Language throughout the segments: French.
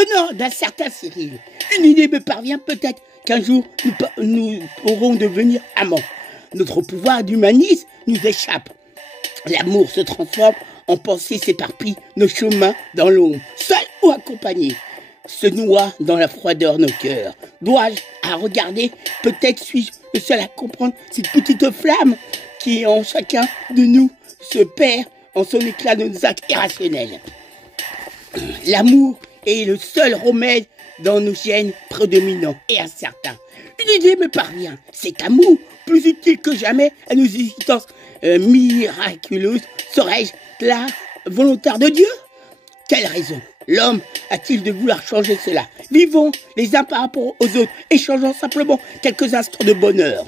Venant d'un certain Cyril, une idée me parvient, peut-être qu'un jour nous pourrons devenir amants. Notre pouvoir d'humanisme nous échappe. L'amour se transforme en pensée, s'éparpille nos chemins dans l'ombre, seul ou accompagné, se noie dans la froideur nos cœurs. Dois-je à regarder, peut-être suis-je le seul à comprendre cette petite flamme qui en chacun de nous se perd en son éclat de nos actes irrationnels. L'amour est le seul remède dans nos gènes prédominants et incertains. Une idée me parvient, cet amour, plus utile que jamais à nos existences miraculeuses, serais-je la volontaire de Dieu? Quelle raison l'homme a-t-il de vouloir changer cela? Vivons les uns par rapport aux autres, échangeons simplement quelques instants de bonheur.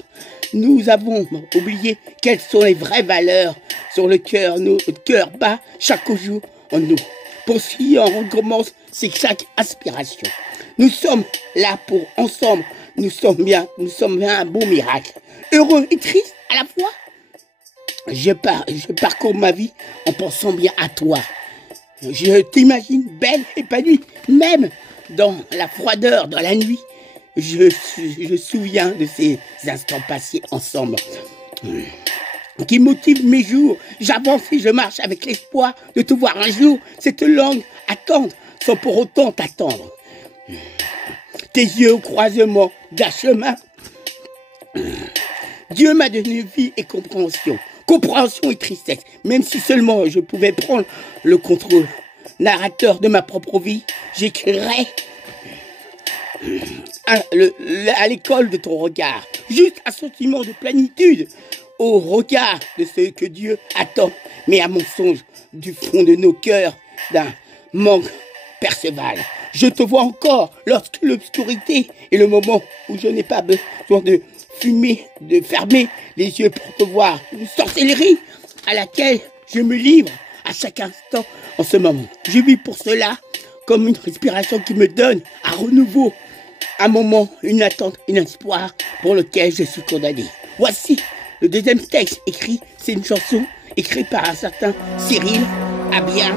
Nous avons oublié quelles sont les vraies valeurs sur le cœur, notre cœur bat chaque jour en nous. Poursuivons, on recommence, c'est chaque inspiration. Nous sommes là pour ensemble, nous sommes bien un beau miracle. Heureux et triste à la fois. Je parcours ma vie en pensant bien à toi. Je t'imagine belle, épanouie, même dans la froideur, dans la nuit. Je souviens de ces instants passés ensemble qui motivent mes jours. J'avance et je marche avec l'espoir de te voir un jour. Cette langue attendre sans pour autant t'attendre. Tes yeux au croisement d'un chemin. Dieu m'a donné vie et compréhension. Compréhension et tristesse. Même si seulement je pouvais prendre le contrôle. Narrateur de ma propre vie, j'écrirais à l'école de ton regard. Juste un sentiment de plénitude au regard de ce que Dieu attend. Mais à mensonge du fond de nos cœurs d'un manque percevable. Je te vois encore lorsque l'obscurité est le moment où je n'ai pas besoin de fumer, de fermer les yeux pour te voir. Une sorcellerie à laquelle je me livre à chaque instant en ce moment. Je vis pour cela comme une respiration qui me donne un renouveau, un moment, une attente, un espoir pour lequel je suis condamné. Voici le deuxième texte écrit, c'est une chanson écrite par un certain Cyril, à bien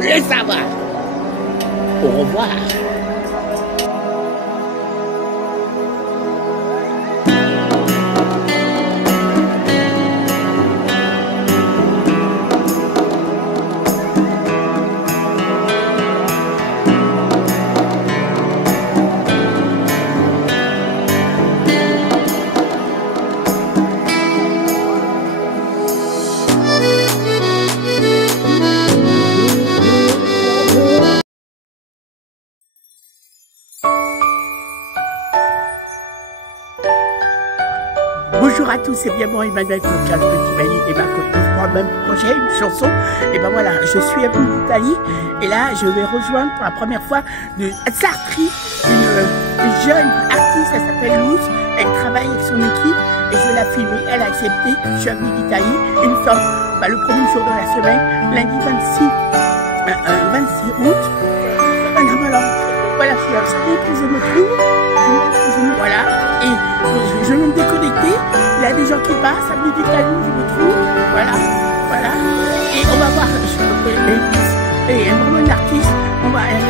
le savoir. Au revoir. Bonjour à tous, c'est bien moi Emmanuel Coquin, le petit Mali et ma copine pour le même projet, une chanson. Et ben voilà, je suis à bout d'Italie et là je vais rejoindre pour la première fois de Sartri, une jeune artiste, elle s'appelle Luz, elle travaille avec son équipe et je vais la filmer, elle a accepté, je suis à bout d'Italie et nous sommes le premier jour de la semaine, lundi 26 août. Voilà, je suis à Sartri, puis je me trouve, voilà, et je vais me déconnecter. Il y a des gens qui passent, à bout d'Italie, je me trouve, voilà, et on va voir, elle est vraiment une artiste,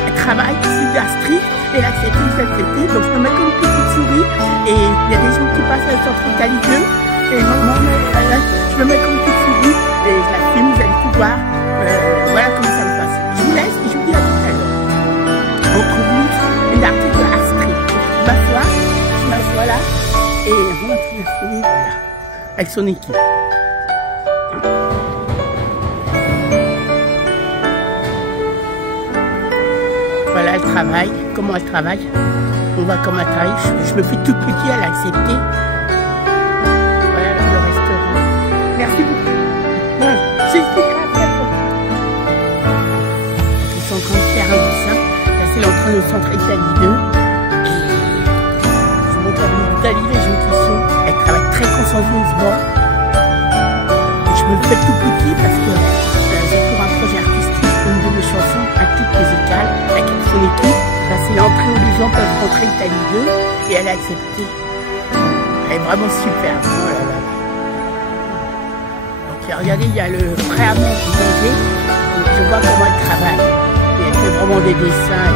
elle travaille, c'est de la street, elle a accepté, donc je me mets comme une petite souris, et il y a des gens qui passent à la centre Italie 2, et je me mets comme une petite souris, et je la filme, vous allez tout voir, voilà comment ça me passe. Je vous laisse, et je vous dis à tout à l'heure. On trouve une artiste de la street, je m'assois là, et on va tout filmer, voilà, avec son équipe. Voilà, elle travaille. Comment elle travaille? On voit comment elle travaille. Je me fais tout petit, elle a accepté. Voilà le restaurant. Merci beaucoup. Bon, j'expliquerai après. Ils sont en train de faire un dessin. Là, c'est l'entrée du centre Italie 2. Je montre à l'Italie les gens qui sont. Elle travaille très consciencieusement. Je me fais tout petit parce que c'est pour un projet artistique, une de mes chansons, un clip musical avec son équipe. C'est l'entrée où les gens peuvent rentrer Italie 2 et elle a accepté. Elle est vraiment super. Oh là là. Donc regardez, il y a le pré-amont du musée. Je vois comment elle travaille. Et elle fait vraiment des dessins.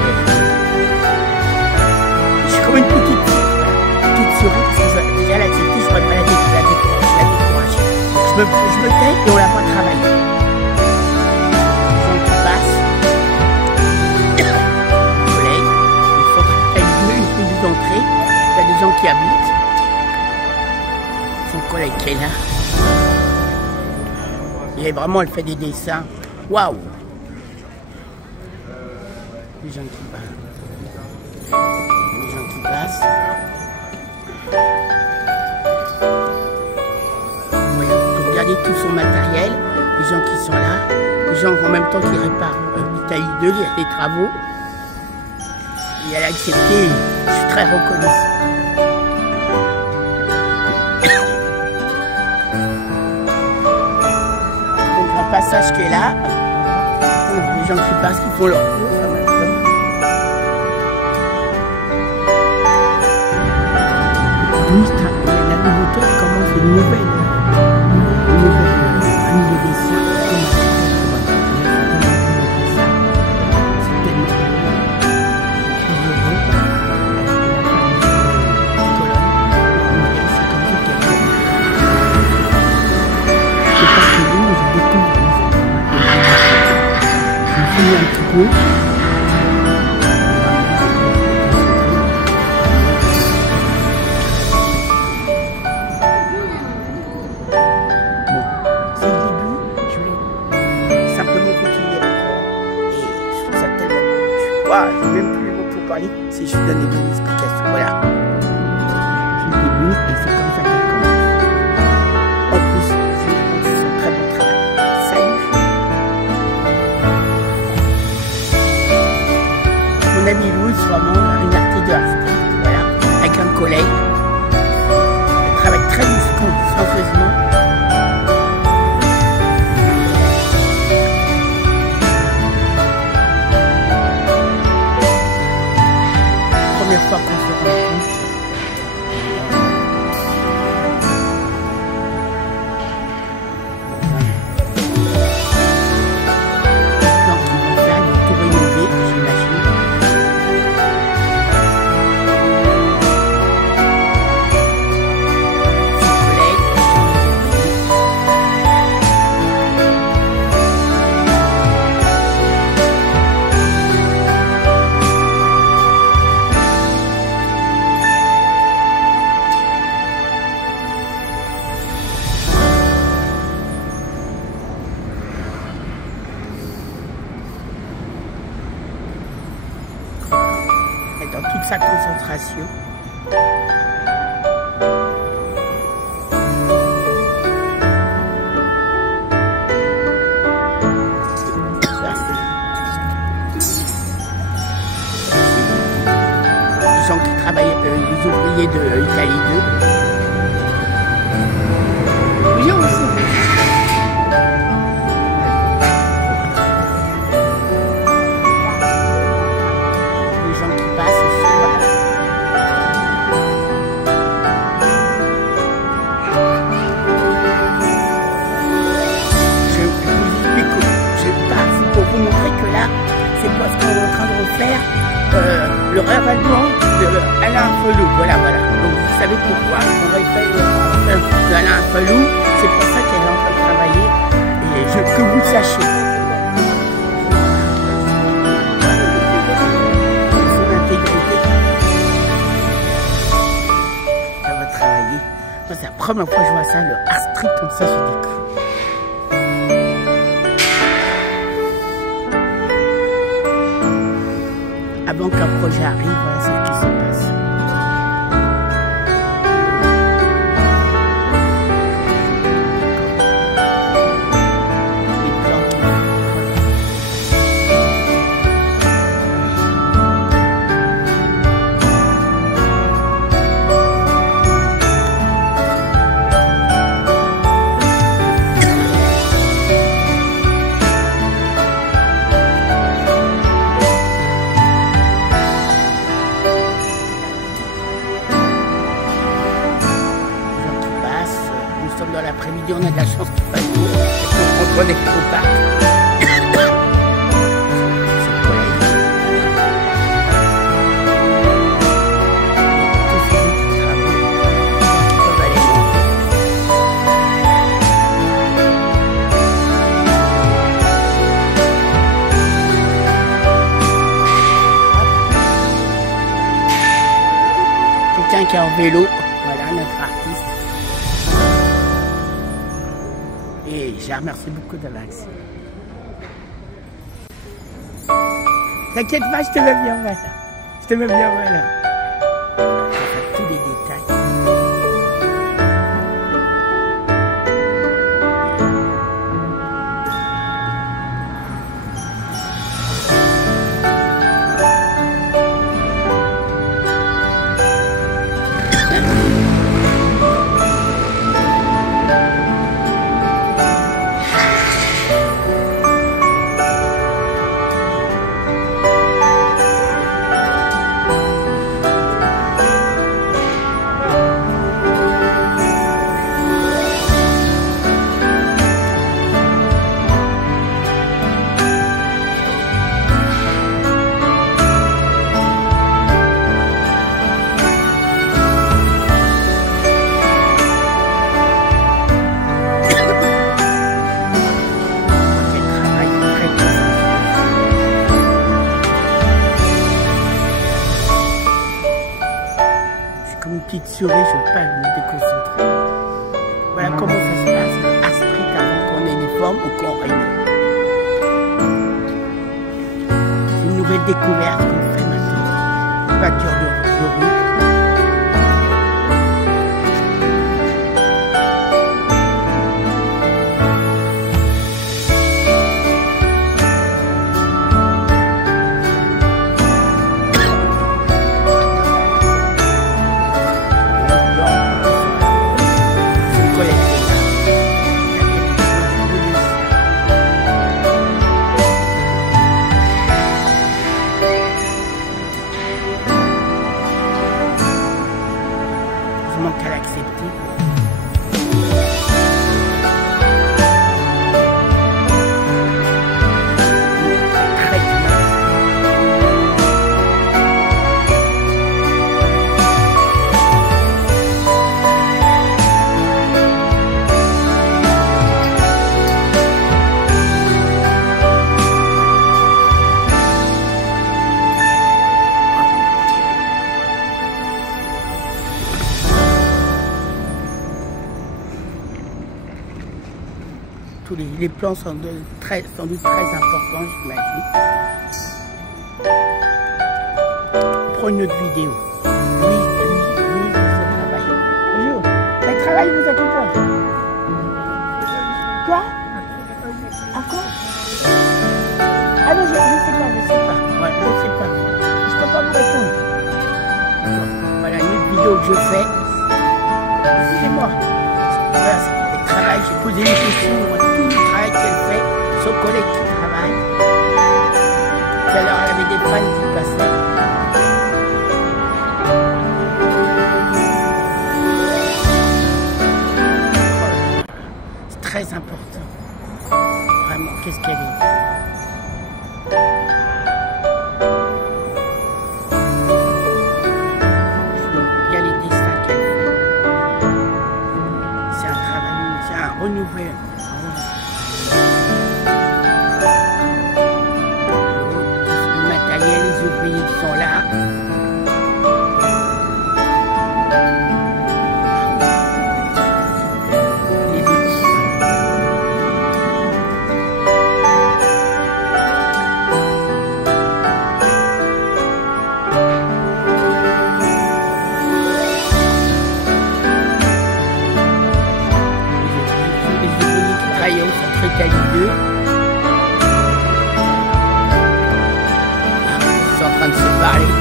trouver une petite souris, parce que déjà l'accepter, je pourrais pas la décourager. Je me tais et on la voit travailler. Les gens qui passent, le soleil, une petite entrée, il y a des gens qui habitent. Son collègue qui est là. Et vraiment, elle fait des dessins. Waouh! Les gens qui passent. Les gens qui passent. Voilà, vous regardez tout son matériel, les gens qui sont là, les gens en même temps qui réparent l'Italie 2, il y a des travaux. Et elle a accepté, je suis très reconnaissant. Donc un passage qui est là, les gens qui passent, qui font leur cours. L'agriculteur commence une nouvelle année d'essai. Je n'ai même plus les mots pour parler, si je vous donne des bonnes explications. Voilà. C'est le début et c'est comme ça qu'elle commence. En plus, c'est un très bon travail. Salut. Mon ami Louis, vraiment une artiste de l'architecte. Voilà. Avec un collègue. Elle travaille très consciencieusement. Première fois qu'on se rencontre. Donc ils vont faire, ils vont tout rénover, j'imagine. Son collègue, dans toute sa concentration. Les gens qui travaillent, les ouvriers de Italie 2. Oui, aussi. C'est quoi ce qu'on est en train de refaire, le ravalement de Alain Felou. Voilà. Donc vous savez pourquoi on refait de Alain Felou. C'est pour ça qu'elle est en train de travailler. Et que vous le sachiez. Son intégrité. Ça va travailler. Moi, c'est la première fois que je vois ça, le art street comme ça se découvre. Avant qu'un projet arrive, voilà ce qui se passe. Les plans qui dans l'après-midi, on a de la chance qu'il fasse beau. On connecte au parc. vélo. Voilà notre artiste. Et je la remercie beaucoup d'avoir accès. T'inquiète pas, je te mets bien, voilà. Je te mets bien, voilà. Tous les détails. Une petite souris, je ne veux pas me déconcentrer. Voilà comment ça se passe, le asprit avant qu'on ait des formes ou qu'on règne. C'est une nouvelle découverte qu'on fait maintenant. Voiture de route. Qu'à l'accepter. Très bien. Tous les plans sont sans doute très importants, j'imagine. Pour une autre vidéo. Oui, je sais travailler. Bonjour. Ça travaille, vous êtes quoi? Quoi? Ah quoi? Ah non, je sais pas. Ouais, je sais pas. Je peux pas vous répondre. Voilà une autre vidéo que je fais. C'est moi. Voilà, le travail, j'ai posé une question. Tout le travail qu'elle fait, son collègue qui travaille. Tout à l'heure, elle avait des fans qui passaient. C'est très important. Vraiment, qu'est-ce qu'elle est? Bien les destins qu'elle fait. C'est un travail, c'est un renouvel. Les ouvriers qui sont là. Les outils. Les ouvriers qui travaillent au centre Italie 2. En train de se parler.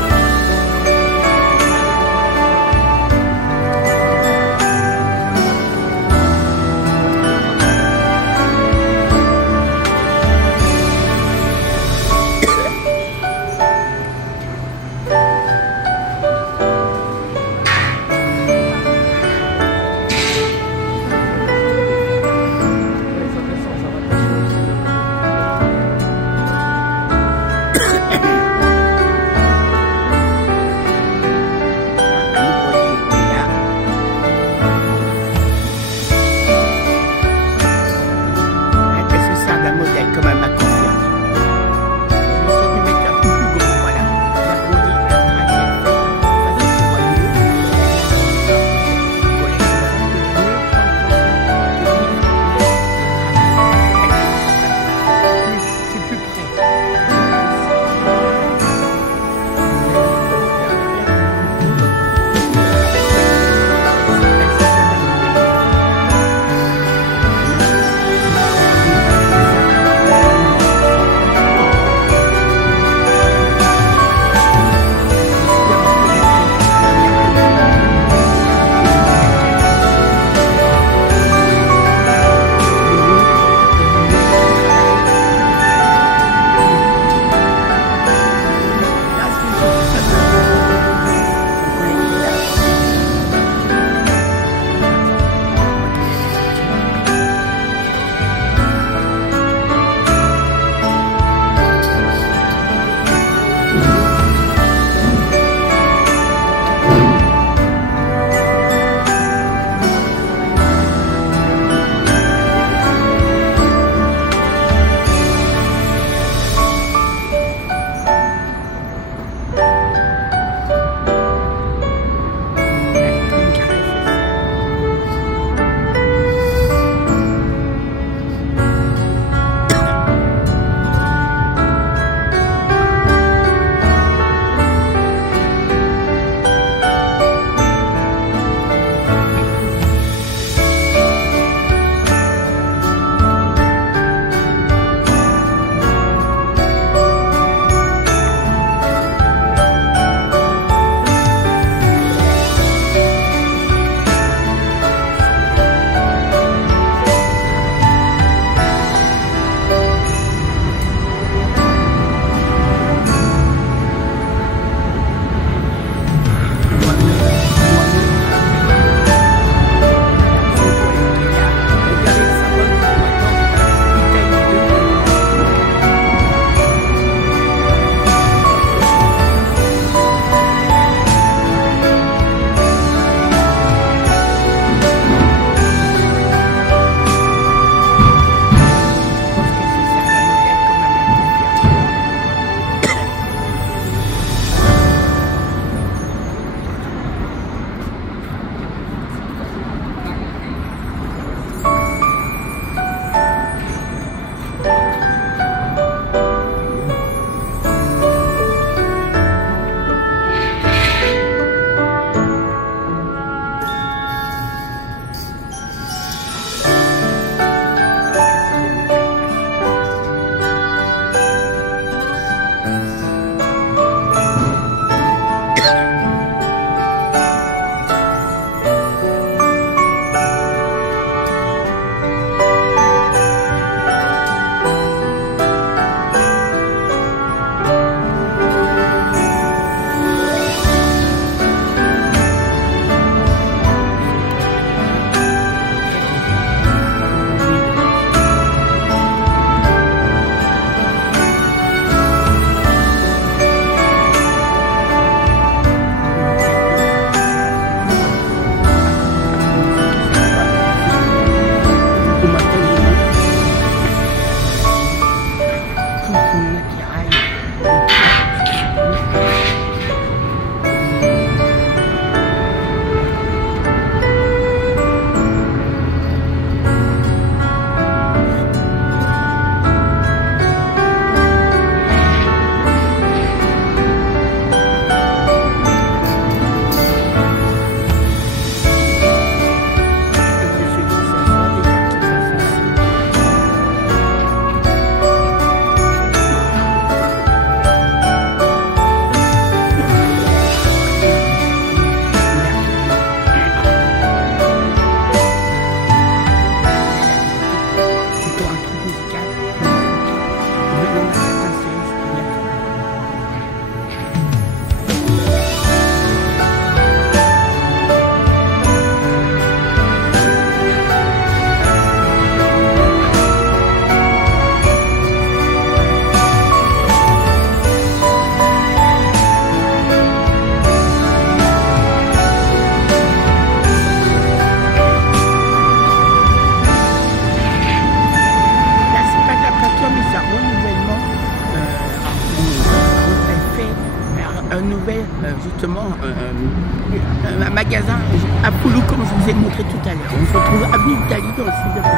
comme je vous ai montré tout à l'heure, on se retrouve avenue d'Italie dans le sud de Paris.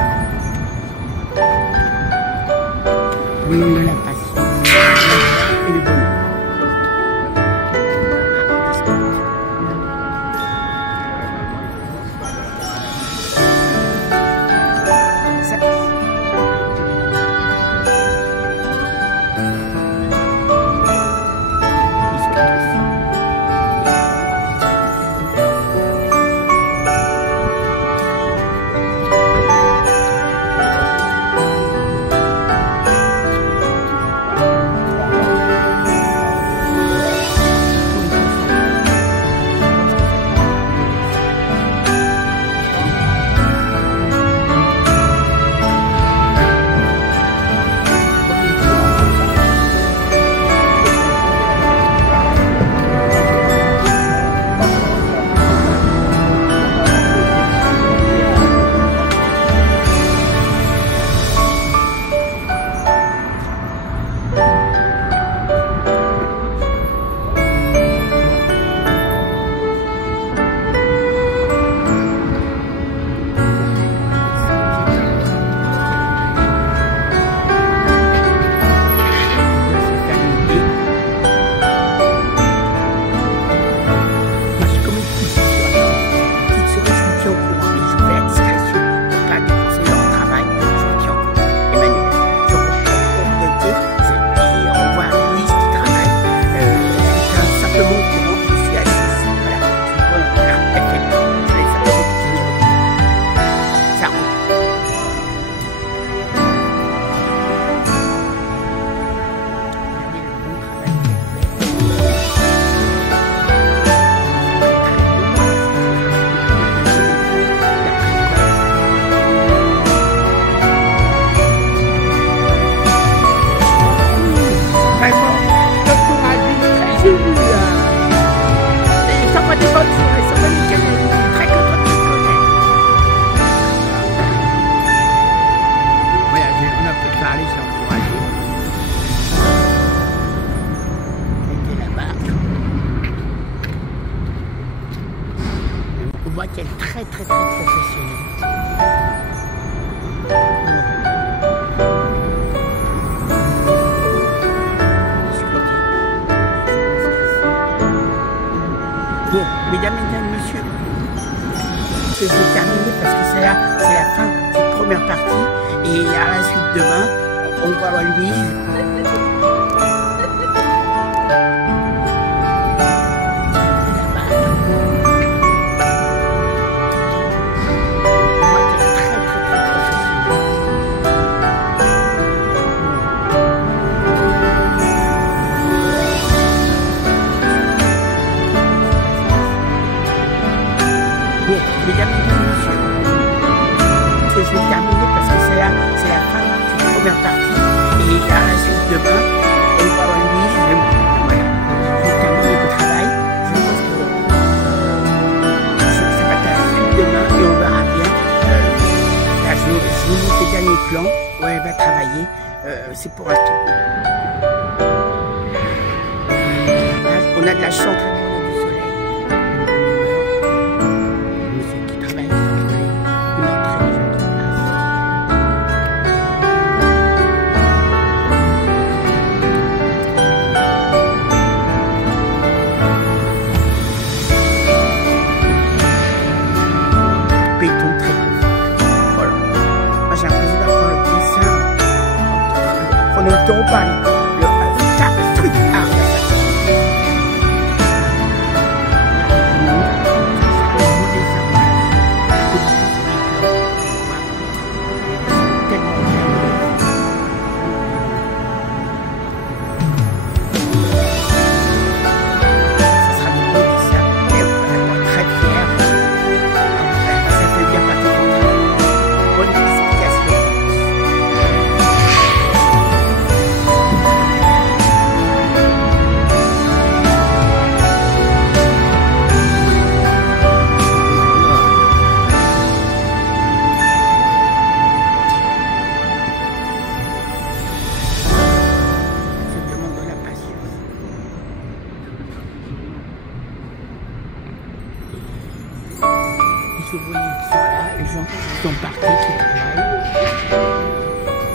Au nom de la passion, et le bonheur. On voit qu'elle est très professionnelle. Bon, mesdames, messieurs, je vais terminer parce que c'est la fin de cette première partie et à la suite demain, on va voir Louise. Bon, mesdames et messieurs, je vais terminer parce que c'est la fin de cette première partie et à la suite demain, on va voir Louise. Voilà, je vais terminer le travail. Je pense que ça va être à la suite demain et on verra bien. Là, je vous montre les derniers plans où elle va travailler. C'est pour acheter. On a de la chance. On parle le street art. Ça sera de beaux dessins et on va être très fiers. Ça fait bien partie de notre travail. Bonne explication. vous voyez qui sont là, les gens qui sont partis, qui travaillent.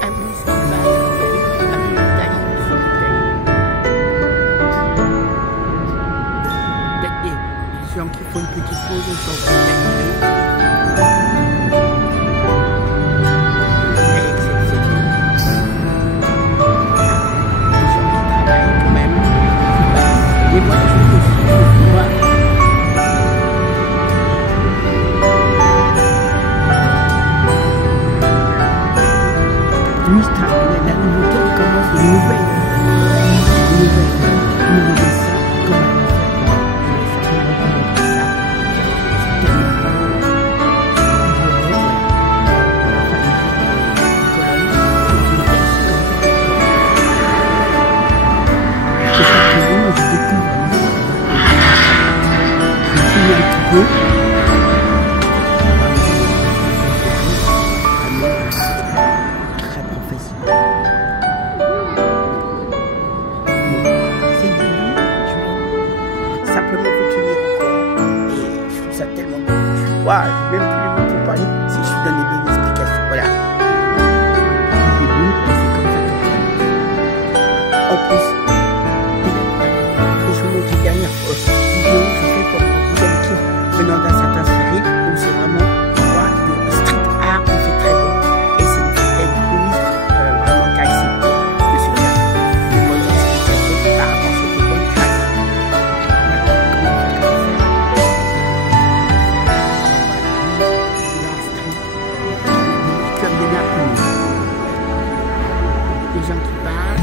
Un bus qui va un peu d'Italie, ils sont d'Italie. Les gens qui font une petite pause, ils sont d'Italie. Les voitures aussi, tu vois. Lui, la nouveauté commence, une nouvelle dessin, comme on fait, ça. Très professionnel. C'est le début, simplement vous tenir au courant et je trouve ça tellement bon. Je vois, j'ai même plus les mots pour parler si je vous donne des bonnes explications. Voilà. C'est le début et c'est comme ça que en plus, je vous montre une dernière vidéo que je fais pour vous habituer venant d'un certain série où c'est vraiment de street art, on fait très bon et c'est une ministre vraiment qui a accepté de se faire une bonne explication par rapport à cette bonne grâce. Comme des nappes, les gens qui parlent.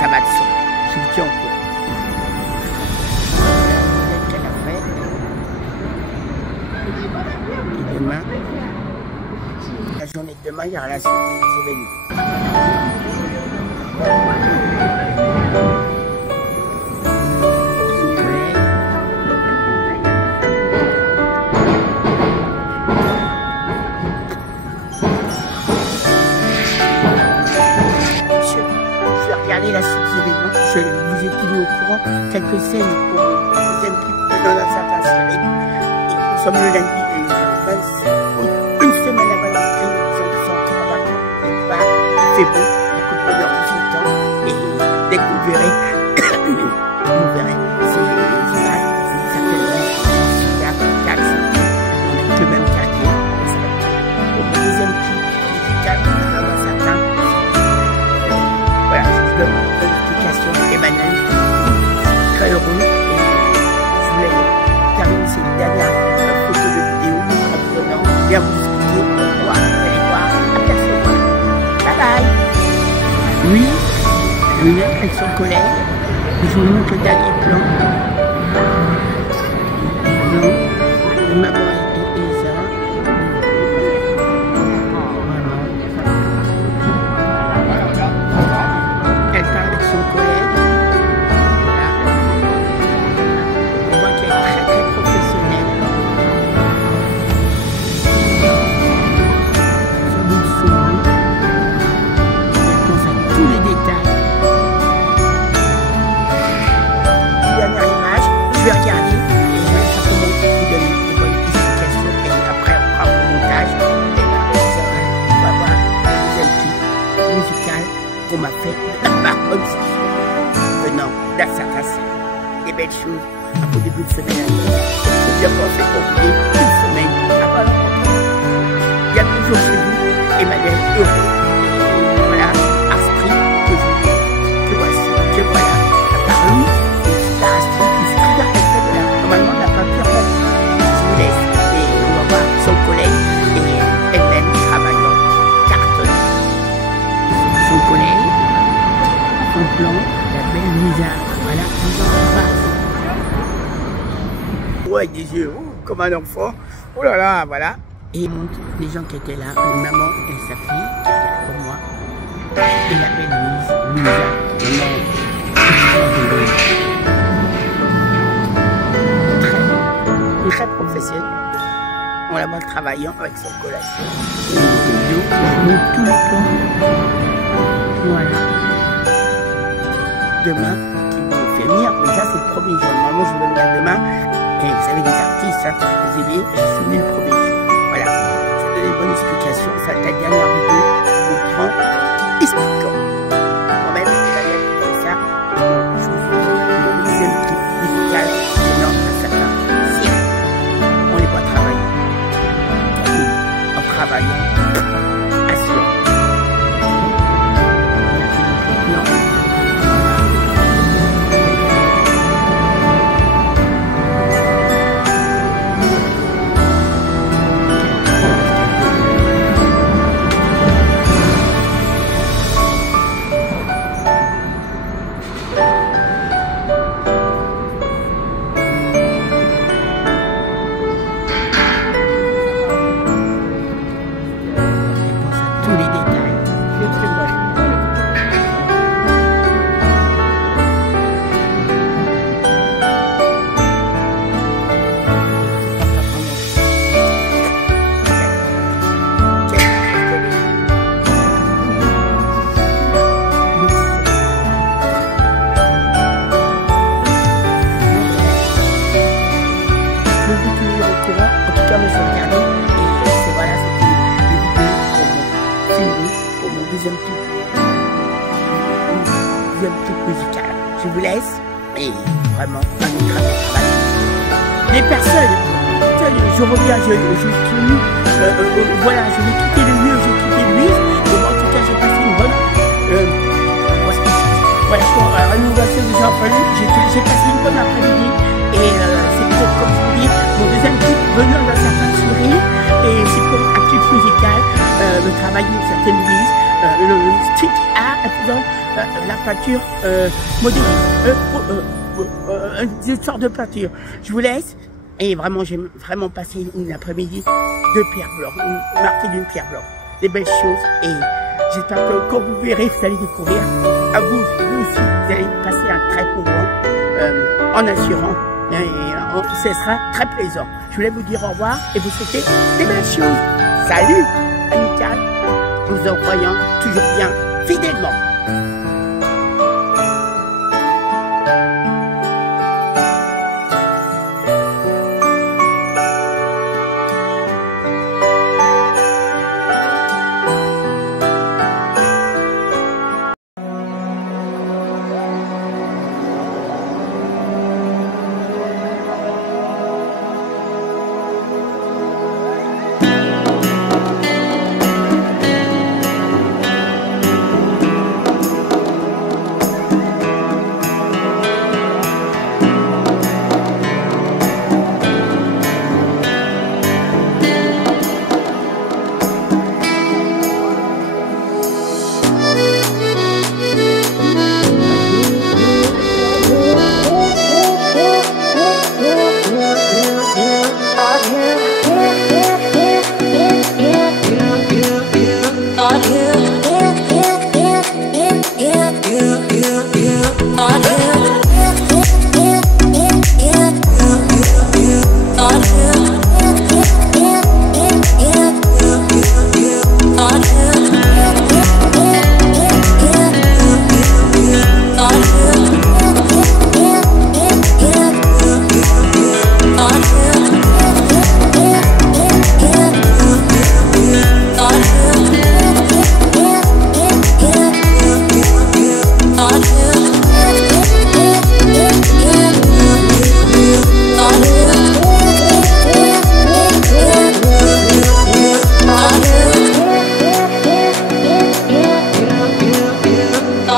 Ça va de soi, je vous tiens au courant. Qu'elle a fait. Et demain, la journée de demain, il y aura la suite des événements. Regardez la suite des événements, je vous ai tenu au courant, quelques scènes pour le deuxième clip dans la certain série. Et nous sommes le lundi 26 août, une semaine avant la rentrée, les gens qui sont encore en vacances, il fait beau, beaucoup de bonheur de ce temps, et dès que vous verrez, vous verrez, c'est les images, certainement, qui a accepté, on est que le même quartier, au deuxième clip musical, dans un certain. Voilà, je vous donne l'explication. Emmanuel, très heureux. Et je voulais terminer cette dernière photo de vidéo en prenant bien vous expliquer pourquoi vous allez voir apercevoir. Bye bye. Oui, une heure avec son collègue. Je vous montre le dernier plan. Non, maman et Isa. Je vais regarder et je vais simplement vous donner une bonne explication et après on fera le montage et là on va voir le deuxième clip musical qu'on m'a fait par bonne session venant d'un certain série. Des belles choses au début de semaine. Et bien pensé qu'on voulait une semaine avant la rentrée. Bien toujours chez vous, Emmanuel heureux. Et voilà, Astrid que je vous montre, que voici, que voilà, par lui, la Astrid. Normalement, la papier, je vous laisse et on va voir son collègue et elle-même travaillant, cartonnant. Son collègue, son plan, la belle misère. Voilà, on va avec des yeux comme un enfant. Oh là là, voilà. Et il montre les gens qui étaient là, une maman et sa fille, qui étaient là comme moi. Et la belle Louisa, très professionnelle. On la voit travaillant avec son collègue. Tous les plans. Voilà. Demain, qui vont fait venir, mais ça c'est le premier jour. Normalement, je vais venir demain. Et vous savez, des artistes, hein, vous avez vu, je suis venu le premier jour. Voilà. Je vais donner une bonne explication. Ça, la dernière vidéo, montrant, expliquant. Quand même, c'est ça. Je vous dis, mon deuxième clip musical, c'est non, un certain. Si on les voit travailler. En travaillant. Assurant. Musical. Je vous laisse et vraiment les personnes, je reviens, voilà, je vais quitter le lieu, j'ai quitté Louise, mais en tout cas j'ai passé une bonne voilà, pour la rénovation des enfants, j'ai passé une bonne après-midi et c'est pour, comme je vous dis, mon deuxième clip venant d'un certain sourire et c'est pour un clip musical, le travail d'une certaine Louise, le street art faisant la peinture modérée, une sorte de peinture. Je vous laisse et vraiment j'ai vraiment passé une après-midi de pierre blanche, marquée d'une pierre blanche, des belles choses et j'espère que quand vous verrez, vous allez découvrir, à vous aussi, vous allez passer un très bon moment en assurant et ce sera très plaisant. Je voulais vous dire au revoir et vous souhaiter des belles choses. Salut, amical, vous en croyant toujours bien, fidèlement.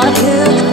on you.